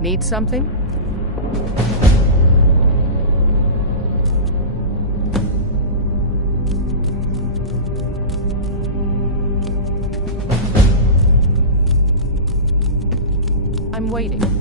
Need something? I'm waiting.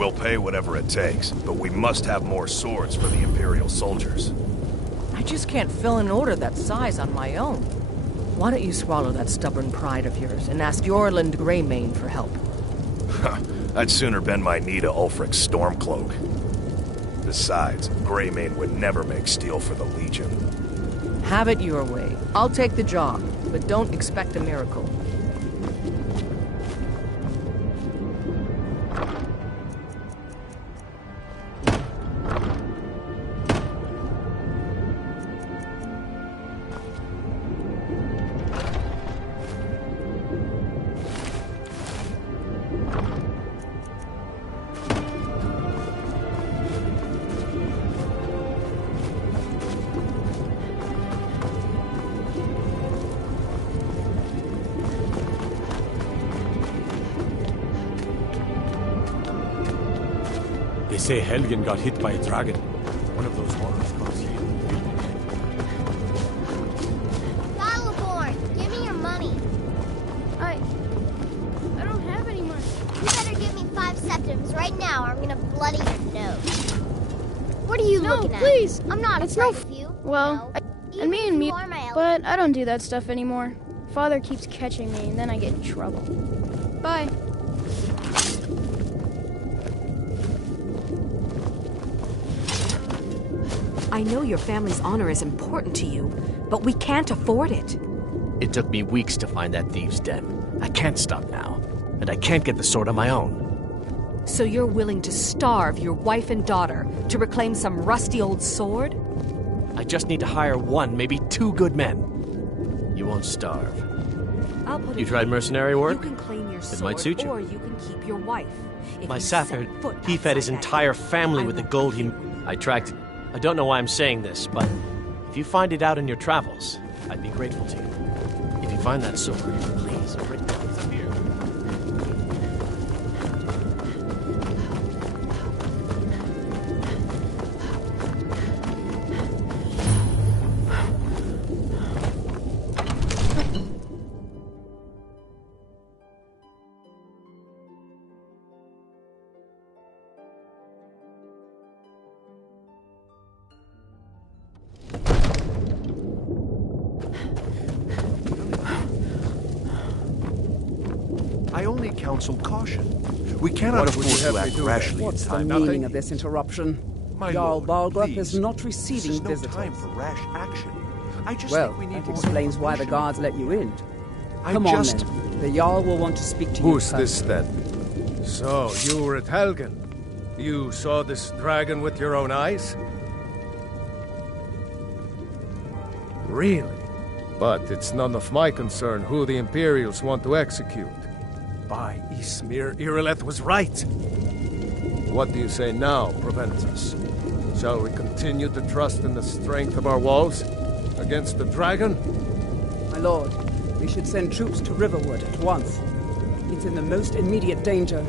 We'll pay whatever it takes, but we must have more swords for the Imperial soldiers. I just can't fill an order that size on my own. Why don't you swallow that stubborn pride of yours and ask Yorland Greymane for help? I'd sooner bend my knee to Ulfric's Stormcloak. Besides, Greymane would never make steel for the Legion. Have it your way. I'll take the job, but don't expect a miracle. They say Helgen got hit by a dragon. One of those horrors comes here. Battleborn, give me your money. I don't have any money. You better give me 5 septims right now, or I'm gonna bloody your nose. What are you looking at? No, please. I'm not It's afraid no of you. Well, No. and me and me, You are my but I don't do that stuff anymore. Father keeps catching me, and then I get in trouble. Bye. I know your family's honor is important to you, but we can't afford it. It took me weeks to find that thieves' den. I can't stop now, and I can't get the sword on my own. So you're willing to starve your wife and daughter to reclaim some rusty old sword? I just need to hire 1, maybe 2 good men. You won't starve. I'll put You it tried here. mercenary work? You can claim your sword, might suit you. or you can keep your wife. If My you Sathar, set foot he fed his outside that entire gate, family I with the will gold kill he... you. I tracked... I don't know why I'm saying this, but if you find it out in your travels, I'd be grateful to you. If you find that sword, please bring it up here. I only counsel caution. We cannot afford to act rashly. What's the in time. meaning of this interruption? My Jarl lord, Balgruuf please. is not This receiving is no visitors. time for rash action. I just Well, think we need that more explains why the information. guards let you in. I Come just... on then. The Jarl will want to speak to you. Who's this personally. then? So, you were at Helgen. You saw this dragon with your own eyes? Really? But it's none of my concern who the Imperials want to execute. By Ysmir, Irileth was right. What do you say now, Proventus? Shall we continue to trust in the strength of our walls against the dragon? My lord, we should send troops to Riverwood at once. It's in the most immediate danger.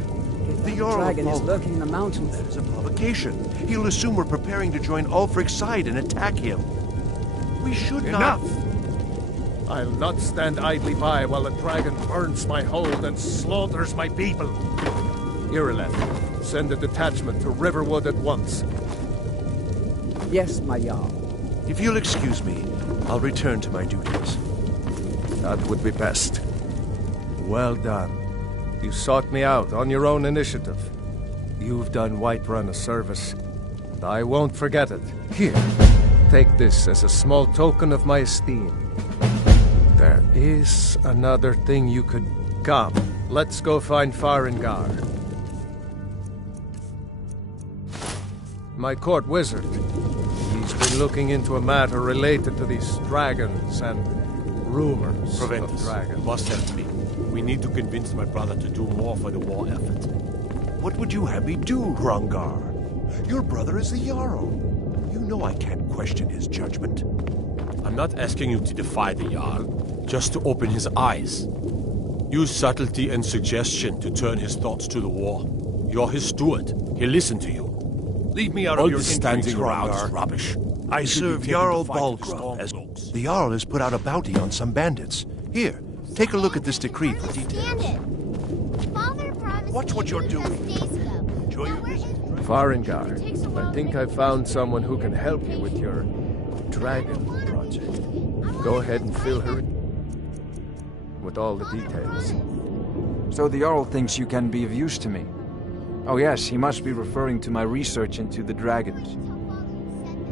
If The that Jarl of dragon is Balgruuf. lurking in the mountains. That is a provocation. He'll assume we're preparing to join Ulfric's side and attack him. We should Enough! not... I'll not stand idly by while the dragon burns my hold and slaughters my people. Irileth, send a detachment to Riverwood at once. Yes, my Jarl. If you'll excuse me, I'll return to my duties. That would be best. Well done. You sought me out on your own initiative. You've done Whiterun a service, and I won't forget it. Here, take this as a small token of my esteem. There is another thing you could... Come, let's go find Farengar. My court wizard. He's been looking into a matter related to these dragons and rumors of Proventus, you dragons. must help me. We need to convince my brother to do more for the war effort. What would you have me do, Hrongar? Your brother is the Jarl. You know I can't question his judgment. I'm not asking you to defy the Jarl, just to open his eyes. Use subtlety and suggestion to turn his thoughts to the war. You're his steward. He'll listen to you. Leave me out All of your this standing intrigues, around is Hrongar. rubbish. I You should be serve taken Jarl to fight with the Balgruuf as Stormcloaks. the Jarl has put out a bounty on some bandits. Here, take a look at this decree for details. Understand it. Father promised Watch me what a you're new doing. just days ago. Enjoy your visit. Farengar, I think I found someone who can help you with your dragon project. Go ahead and fill her in with all the details. So the Jarl thinks you can be of use to me. Oh yes, he must be referring to my research into the dragons.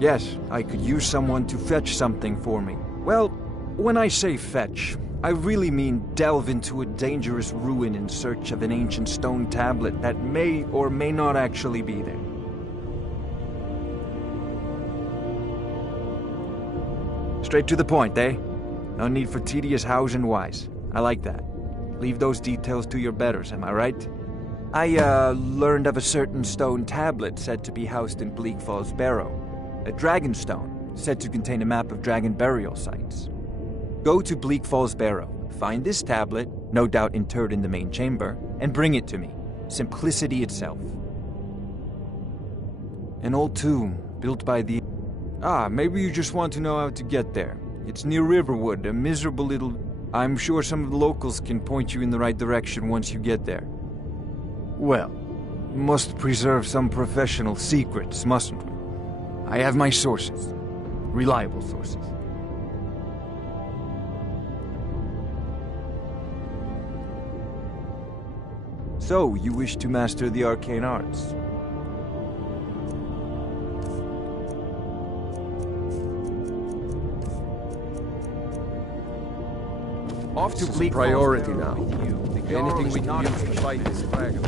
Yes, I could use someone to fetch something for me. Well, when I say fetch, I really mean delve into a dangerous ruin in search of an ancient stone tablet that may or may not actually be there. Straight to the point, eh? No need for tedious hows and whys. I like that. Leave those details to your betters, am I right? I, learned of a certain stone tablet said to be housed in Bleak Falls Barrow. A dragon stone, said to contain a map of dragon burial sites. Go to Bleak Falls Barrow, find this tablet, no doubt interred in the main chamber, and bring it to me. Simplicity itself. An old tomb, built by the... maybe you just want to know how to get there. It's near Riverwood, a miserable little... I'm sure some of the locals can point you in the right direction once you get there. Well, must preserve some professional secrets, mustn't we? I have my sources. Reliable sources. So, you wish to master the arcane arts? Off to Bleak Falls priority Barrow now. with you. The Anything we Jarl can is use not to fight this dragon.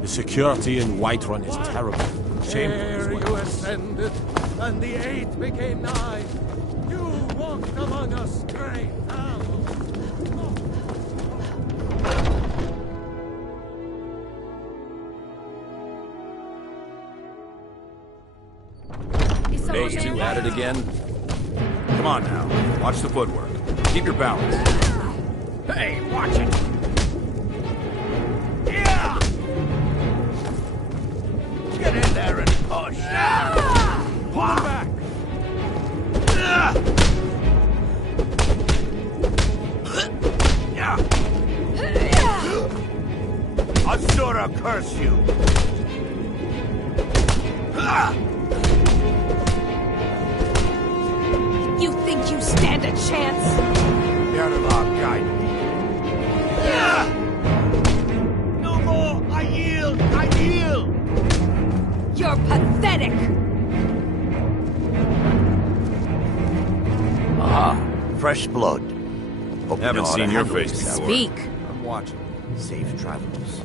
The security in Whiterun is terrible. Shameful as Ere well. you ascended, and the 8 became 9. You walked among us, great owl. Day 2 at it again? Come on now, watch the footwork. Keep your balance. Hey, watch it! Yeah! Get in there and push! Pull back! Asura curse you! You think you stand a chance? Yarlav guide me. No more! I yield! I yield! You're pathetic! Ah, fresh blood. Hope you Haven't know how seen to your handle face this before. Speak. I'm watching. Safe travels.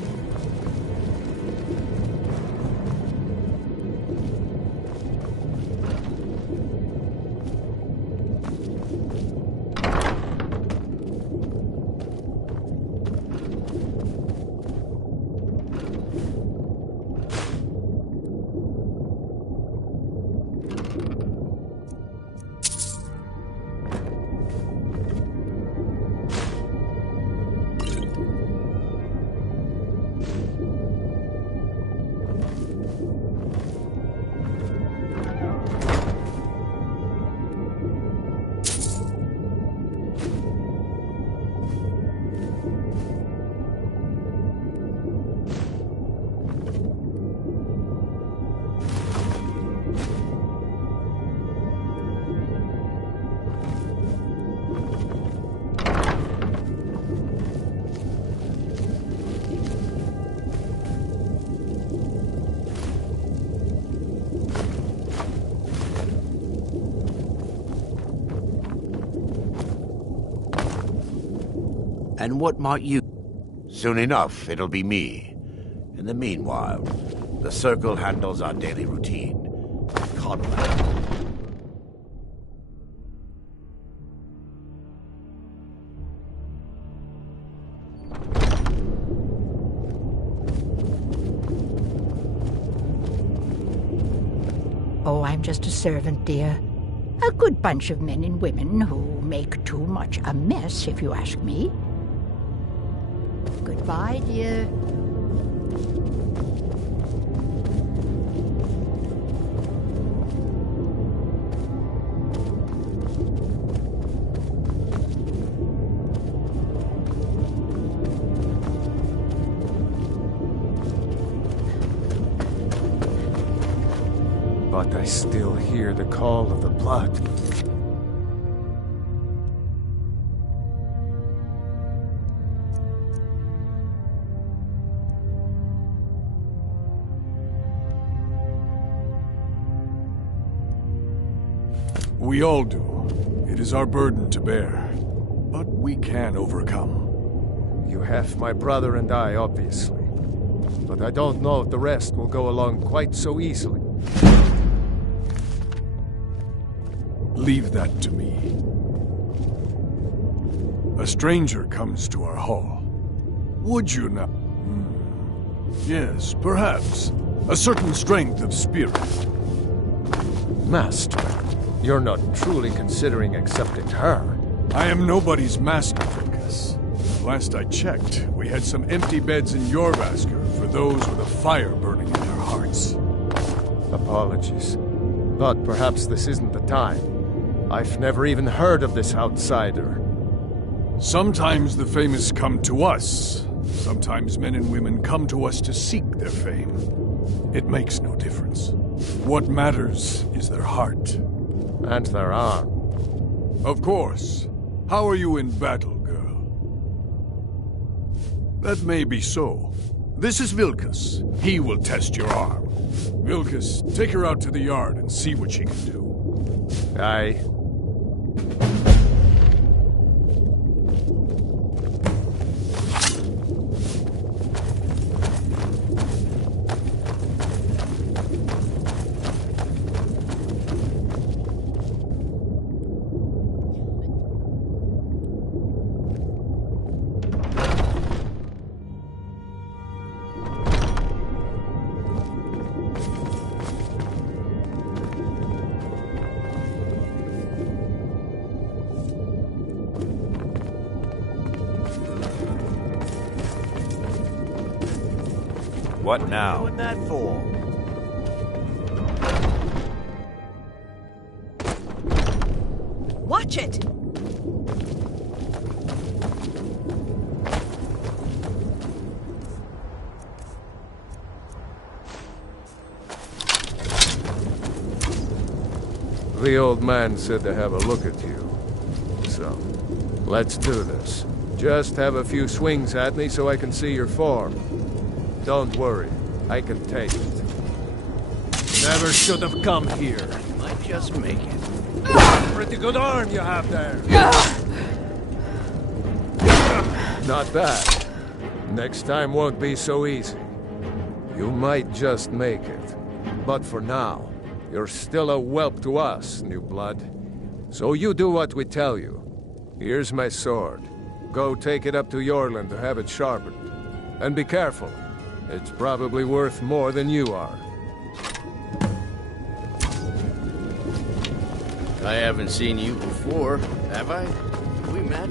And what might you... Soon enough, it'll be me. In the meanwhile, the Circle handles our daily routine. Conrad. Oh, I'm just a servant, dear. A good bunch of men and women who make too much a mess, if you ask me. Goodbye, dear. But I still hear the call of the blood. We all do. It is our burden to bear. But we can overcome. You have my brother and I, obviously. But I don't know if the rest will go along quite so easily. Leave that to me. A stranger comes to our hall. Would you not? Yes, perhaps. A certain strength of spirit. Master, you're not truly considering accepting her. I am nobody's master, Vilkas. Last I checked, we had some empty beds in Jorvaskr for those with a fire burning in their hearts. Apologies. But perhaps this isn't the time. I've never even heard of this outsider. Sometimes the famous come to us. Sometimes men and women come to us to seek their fame. It makes no difference. What matters is their heart. And their arm. Of course. How are you in battle, girl? That may be so. This is Vilkas. He will test your arm. Vilkas, take her out to the yard and see what she can do. Aye. What now? What that for? Watch it! The old man said to have a look at you. So, let's do this. Just have a few swings at me so I can see your form. Don't worry, I can take it. Never should have come here. Might just make it. Pretty good arm you have there. Not bad. Next time won't be so easy. You might just make it. But for now, you're still a whelp to us, new blood. So you do what we tell you. Here's my sword. Go take it up to Yorland to have it sharpened. And be careful. It's probably worth more than you are. I haven't seen you before, have I? We met?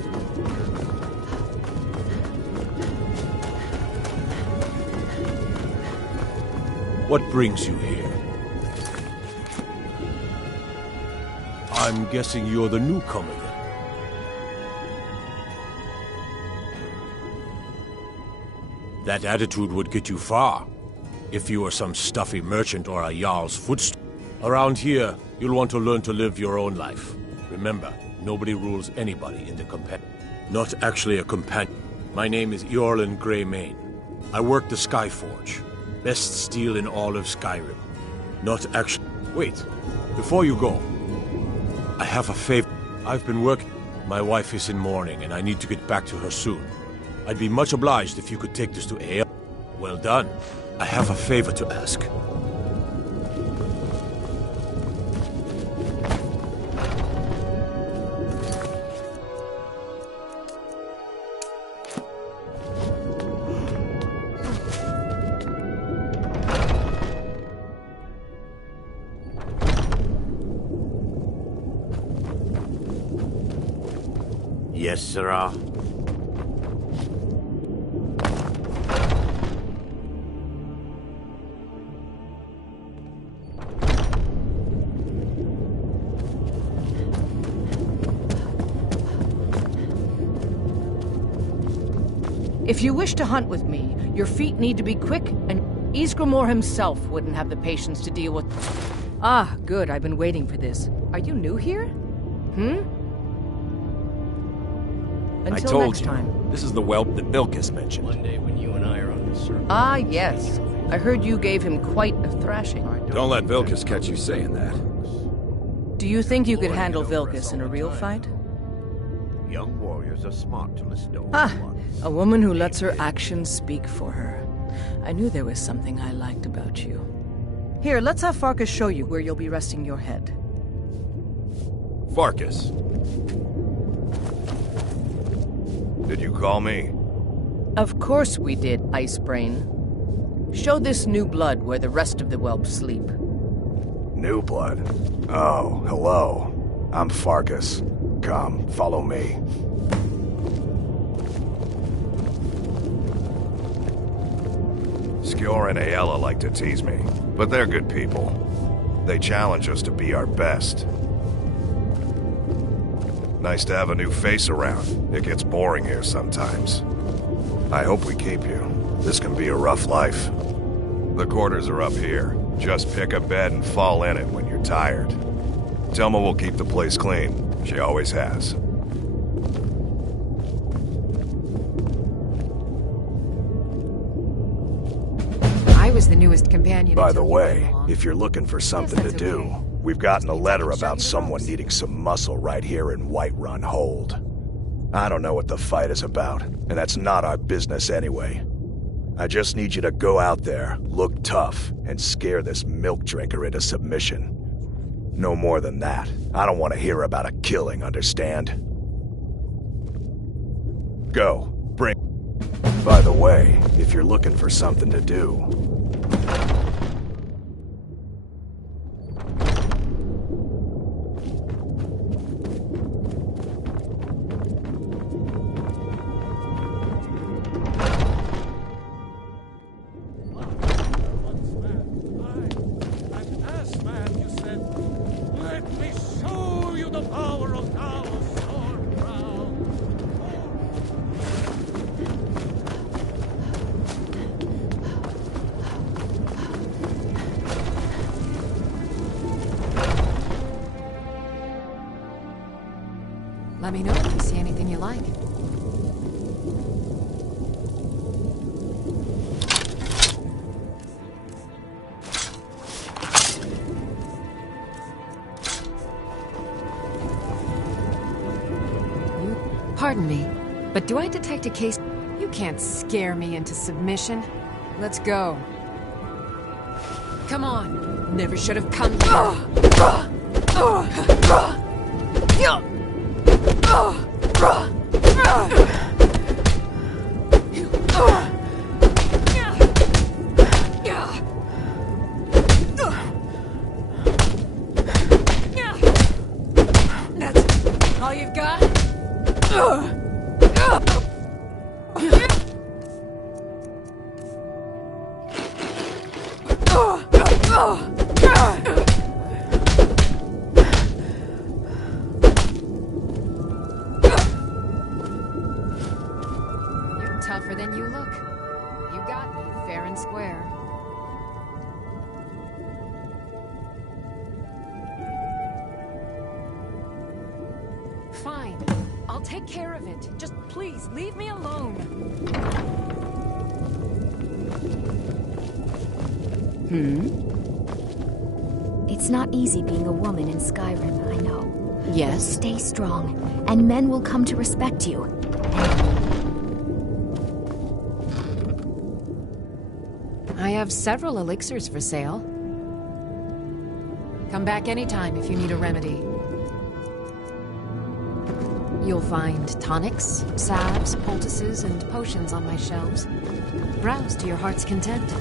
What brings you here? I'm guessing you're the newcomer then. That attitude would get you far, if you were some stuffy merchant or a Jarl's footstool. Around here, you'll want to learn to live your own life. Remember, nobody rules anybody in the companion. Not actually a companion. My name is Eorlund Greymane. I work the Skyforge. Best steel in all of Skyrim. Not actually... Wait, before you go, I have a favor. I've been working... My wife is in mourning, and I need to get back to her soon. I'd be much obliged if you could take this to Ea. Well done. I have a favor to ask. Yes, sirrah. If you wish to hunt with me, your feet need to be quick, and Skrim himself wouldn't have the patience to deal with... Ah, good, I've been waiting for this. Are you new here? Until I told next you, time. this is the whelp that Vilkas mentioned. One day when you and I are on the circle. Ah, yes. I heard you gave him quite a thrashing. Don't let Vilkas catch you saying that. Do you think you could handle Vilkas in a real fight? Young warriors are smart to listen to old Ah, ones. a woman who lets her actions speak for her. I knew there was something I liked about you. Here, let's have Farkas show you where you'll be resting your head. Farkas. Did you call me? Of course we did, Icebrain. Show this new blood where the rest of the whelps sleep. New blood? Oh, hello. I'm Farkas. Come, follow me. Skjor and Aella like to tease me, but they're good people. They challenge us to be our best. Nice to have a new face around. It gets boring here sometimes. I hope we keep you. This can be a rough life. The quarters are up here. Just pick a bed and fall in it when you're tired. Telma will keep the place clean. She always has. I was the newest companion. By the way, if you're looking for something to do, we've gotten a letter about someone needing some muscle right here in Whiterun Hold. I don't know what the fight is about, and that's not our business anyway. I just need you to go out there, look tough, and scare this milk drinker into submission. No more than that. I don't want to hear about a killing, understand? Go. Bring... By the way, if you're looking for something to do... Let me know if you see anything you like. Pardon me, but do I detect a case? You can't scare me into submission. Let's go. Come on. Never should have come here. That's all you've got? You're tougher than you look. You got me fair and square. Fine. I'll take care of it. Just please, leave me alone. It's not easy being a woman in Skyrim, I know. Yes? Stay strong, and men will come to respect you. I have several elixirs for sale. Come back anytime if you need a remedy. You'll find tonics, salves, poultices, and potions on my shelves. Browse to your heart's content.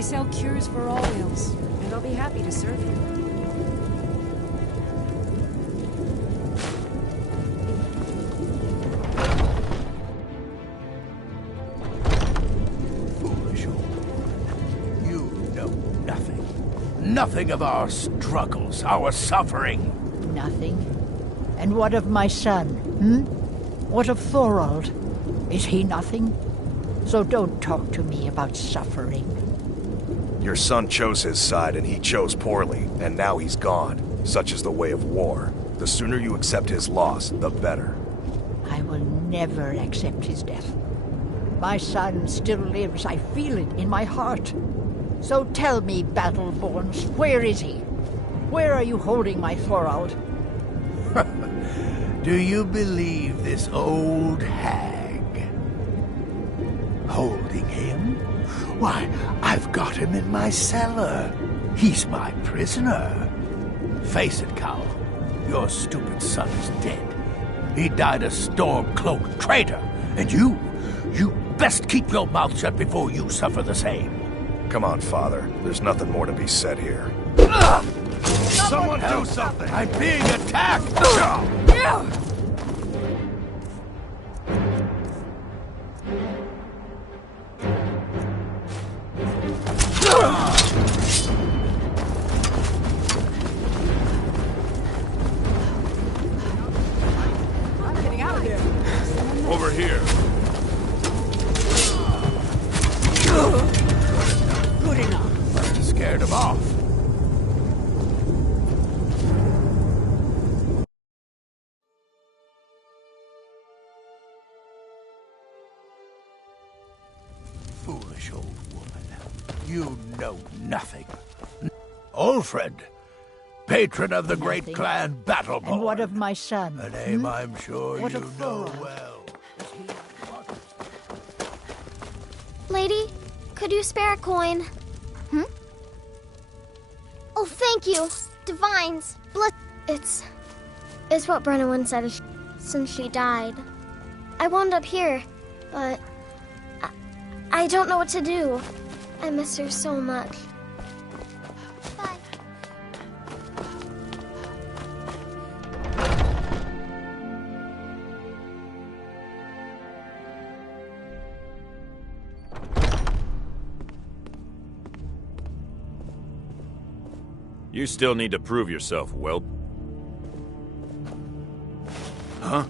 I sell cures for all ills, and I'll be happy to serve you. Foolish old woman. You know nothing. Nothing of our struggles, our suffering. Nothing? And what of my son, What of Thorald? Is he nothing? So don't talk to me about suffering. Your son chose his side and he chose poorly, and now he's gone. Such is the way of war. The sooner you accept his loss, the better. I will never accept his death. My son still lives. I feel it in my heart. So tell me, Battleborns, where is he? Where are you holding my Thorald? Do you believe this old hag? Holding him? Why, I've got him in my cellar. He's my prisoner. Face it, Cal. Your stupid son is dead. He died a storm-cloaked traitor. And you best keep your mouth shut before you suffer the same. Come on, Father. There's nothing more to be said here. Someone do something! I'm being attacked! Over here. Good enough. Must have scared him off. Foolish old woman. You know nothing. Ulfred, patron of the great clan Battleborn. And what of my son? A name I'm sure What you of know Thorald? well. Lady, could you spare a coin? Oh, thank you. Divines. Bless. It's what Brennan said since she died. I wound up here, but I don't know what to do. I miss her so much. Bye. You still need to prove yourself, whelp. Huh?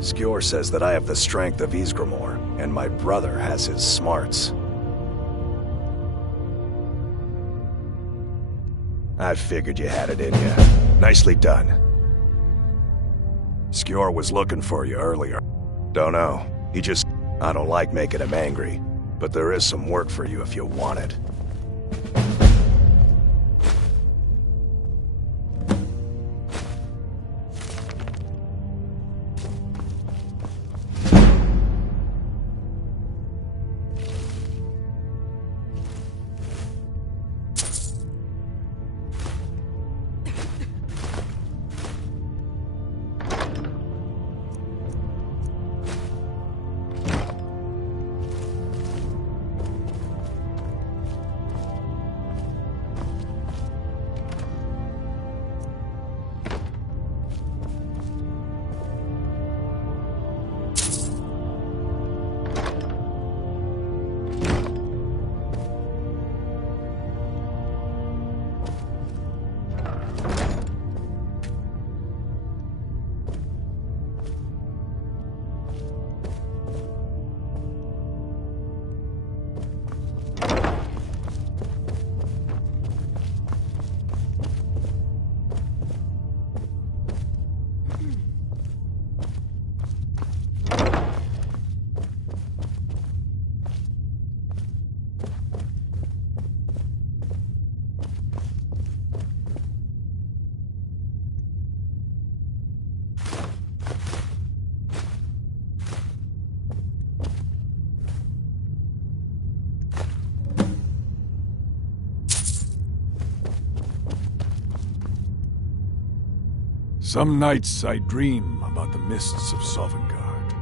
Skjor says that I have the strength of Ysgramor, and my brother has his smarts. I figured you had it in you. Nicely done. Skjor was looking for you earlier. Don't know. I don't like making him angry, but there is some work for you if you want it. Some nights I dream about the mists of Sovngarde.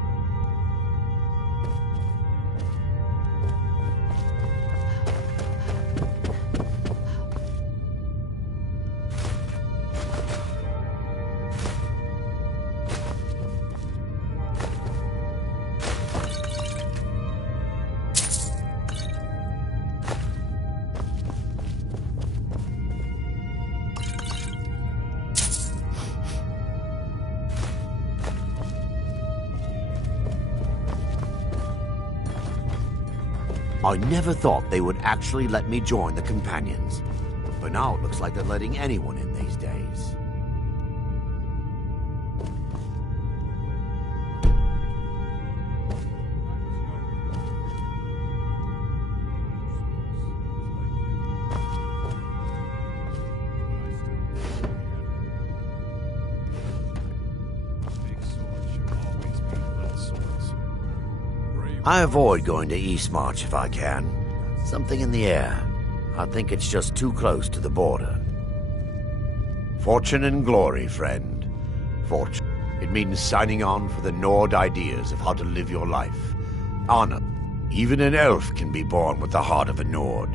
I never thought they would actually let me join the Companions. But now it looks like they're letting anyone in these days. I avoid going to Eastmarch if I can. Something in the air. I think it's just too close to the border. Fortune and glory, friend. Fortune. It means signing on for the Nord ideas of how to live your life. Honor. Even an elf can be born with the heart of a Nord.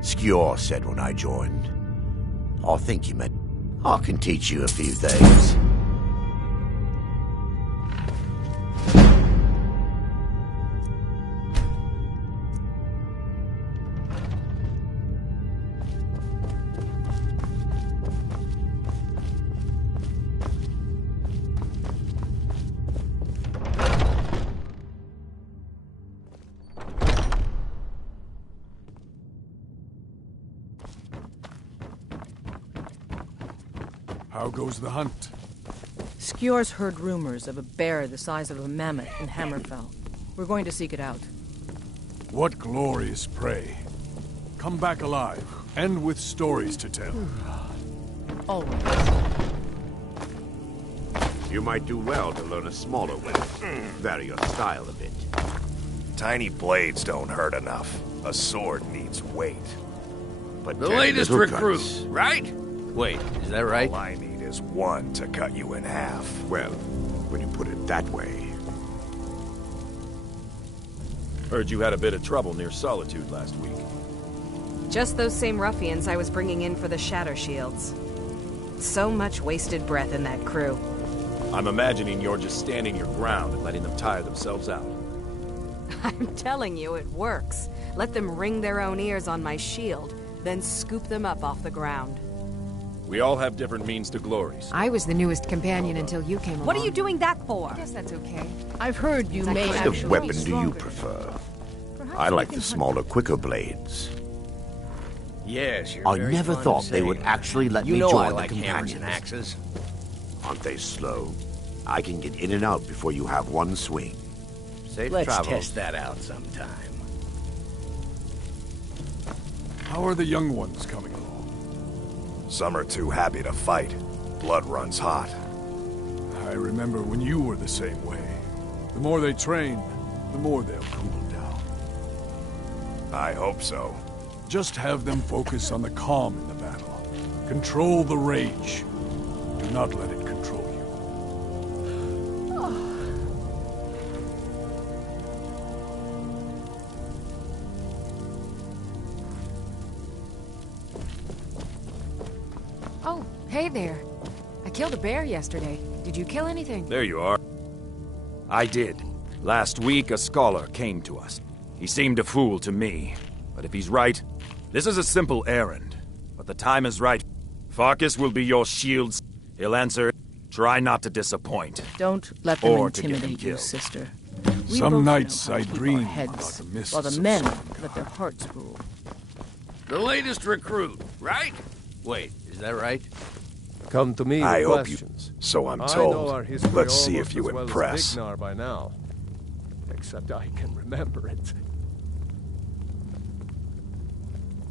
Skjor said when I joined. I think he meant I can teach you a few things. How goes the hunt? Skjor's heard rumors of a bear the size of a mammoth in Hammerfell. We're going to seek it out. What glorious prey. Come back alive, and with stories to tell. Always. You might do well to learn a smaller weapon. Vary your style a bit. Tiny blades don't hurt enough. A sword needs weight. But The latest recruit, right? Wait, is that right? All I need is one to cut you in half. Well, when you put it that way. Heard you had a bit of trouble near Solitude last week. Just those same ruffians I was bringing in for the Shatter Shields. So much wasted breath in that crew. I'm imagining you're just standing your ground and letting them tire themselves out. I'm telling you, it works. Let them wring their own ears on my shield, then scoop them up off the ground. We all have different means to glories. I was the newest companion until you came along. What are you doing that for? I guess that's okay. I've heard you may What kind actually of weapon be do you stronger. prefer? Perhaps I we like can the hunt smaller, quicker blades. Yes, you're I very never fond thought of they saying would that. actually let you me know join I the like hammers Companions. and axes. Aren't they slow? I can get in and out before you have one swing. Safe Let's travels. test that out sometime. How are the young ones coming along? Some are too happy to fight. Blood runs hot. I remember when you were the same way. The more they train, the more they'll cool down. I hope so. Just have them focus on the calm in the battle. Control the rage. Do not let it control you. Oh, hey there. I killed a bear yesterday. Did you kill anything? There you are. I did. Last week, a scholar came to us. He seemed a fool to me. But if he's right, this is a simple errand. But the time is right. Farkas will be your shield. He'll answer. Try not to disappoint. Don't let them Or to get him intimidate you, killed. sister. We Some both nights know how I to keep our dream heads, about the mists while the of men Sovngarde. let their hearts rule. The latest recruit, right? Wait, is that right? Come to me I with hope you... questions. So I'm I told. know our history Let's see almost if you as well as impress. Vignar by now. Except I can remember it.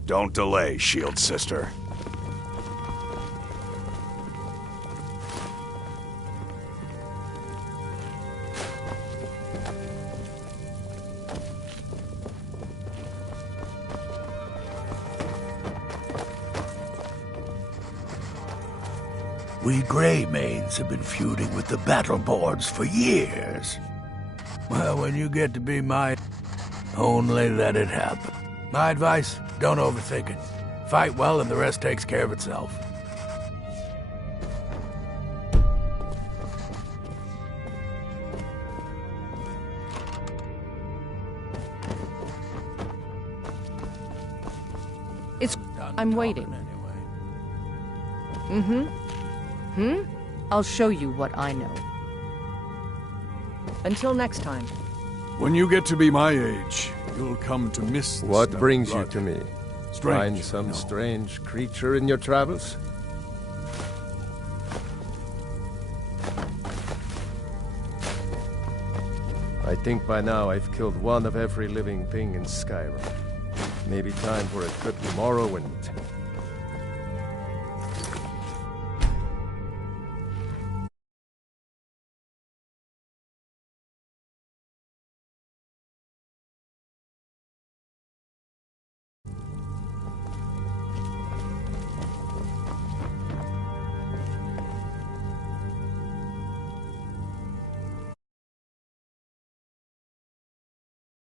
Don't delay, Shield Sister. We Greymaids have been feuding with the Battleborns for years. Well, when you get to be my... only let it happen. My advice, don't overthink it. Fight well and the rest takes care of itself. I'm waiting. I'll show you what I know. Until next time. When you get to be my age, you'll come to miss the What snuff brings you blood. to me? Strange, Find some strange creature in your travels? I think by now I've killed one of every living thing in Skyrim. Maybe time for a trip to Morrowind